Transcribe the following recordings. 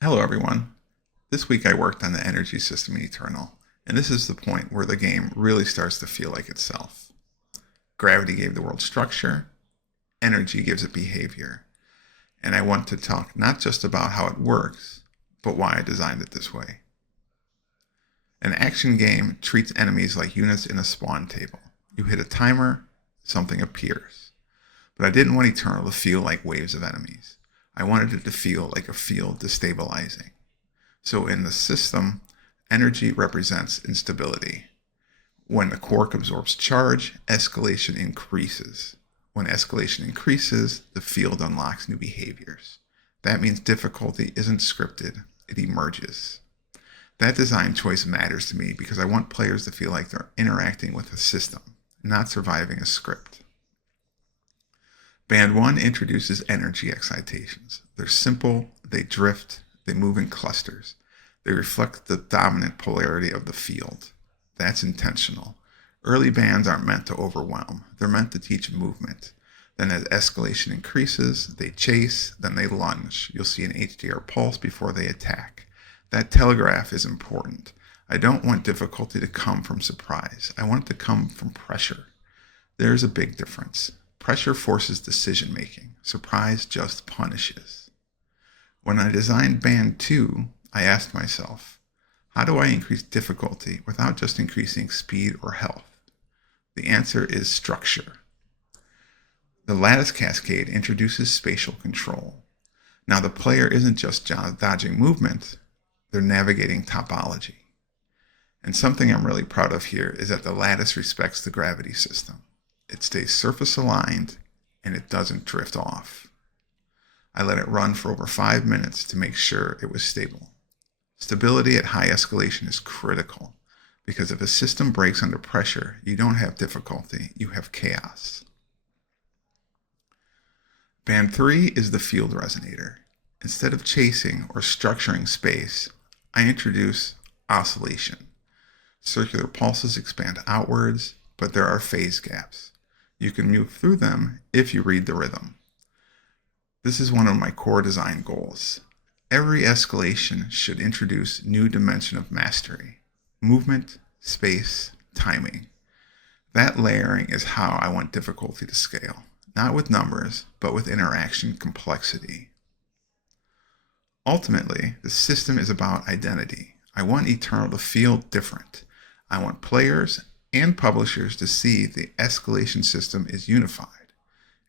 Hello everyone. This week I worked on the energy system in Eternal, and this is the point where the game really starts to feel like itself. Gravity gave the world structure, energy gives it behavior, and I want to talk not just about how it works, but why I designed it this way. An action game treats enemies like units in a spawn table. You hit a timer, something appears. But I didn't want Eternal to feel like waves of enemies. I wanted it to feel like a field destabilizing. So in the system, energy represents instability. When the quark absorbs charge, escalation increases. When escalation increases, the field unlocks new behaviors. That means difficulty isn't scripted, it emerges. That design choice matters to me because I want players to feel like they're interacting with a system, not surviving a script. Band 1 introduces energy excitations. They're simple, they drift, they move in clusters. They reflect the dominant polarity of the field. That's intentional. Early bands aren't meant to overwhelm. They're meant to teach movement. Then as escalation increases, they chase, then they lunge. You'll see an HDR pulse before they attack. That telegraph is important. I don't want difficulty to come from surprise. I want it to come from pressure. There's a big difference. Pressure forces decision making. Surprise just punishes. When I designed Band 2, I asked myself, how do I increase difficulty without just increasing speed or health? The answer is structure. The lattice cascade introduces spatial control. Now the player isn't just dodging movement, they're navigating topology. And something I'm really proud of here is that the lattice respects the gravity system. It stays surface aligned and it doesn't drift off. I let it run for over 5 minutes to make sure it was stable. Stability at high escalation is critical because if a system breaks under pressure, you don't have difficulty, you have chaos. Band 3 is the field resonator. Instead of chasing or structuring space, I introduce oscillation. Circular pulses expand outwards, but there are phase gaps. You can move through them if you read the rhythm. This is one of my core design goals. Every escalation should introduce new dimension of mastery. Movement, space, timing. That layering is how I want difficulty to scale. Not with numbers, but with interaction complexity. Ultimately, the system is about identity. I want Eternal to feel different. I want players and publishers to see the escalation system is unified.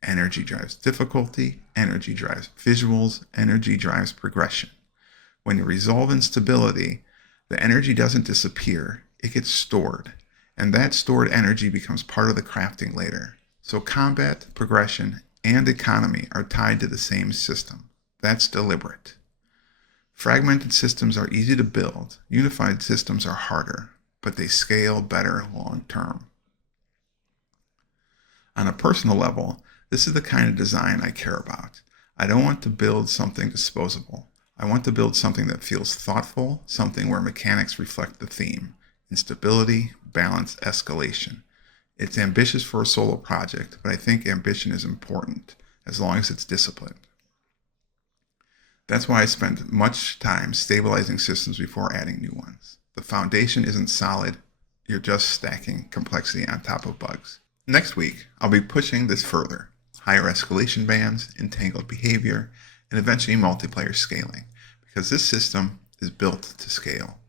Energy drives difficulty, energy drives visuals, energy drives progression. When you resolve instability, the energy doesn't disappear, it gets stored. And that stored energy becomes part of the crafting later. So combat, progression, and economy are tied to the same system. That's deliberate. Fragmented systems are easy to build, unified systems are harder, but they scale better long term. On a personal level, this is the kind of design I care about. I don't want to build something disposable. I want to build something that feels thoughtful, something where mechanics reflect the theme: instability, balance, escalation. It's ambitious for a solo project, but I think ambition is important, as long as it's disciplined. That's why I spend much time stabilizing systems before adding new ones. The foundation isn't solid, you're just stacking complexity on top of bugs. Next week, I'll be pushing this further. Higher escalation bands, entangled behavior, and eventually multiplayer scaling, because this system is built to scale.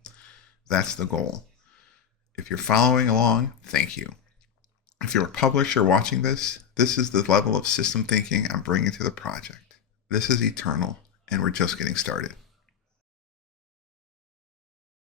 That's the goal. If you're following along, thank you. If you're a publisher watching this is the level of system thinking I'm bringing to the project. This is Eternal, and we're just getting started.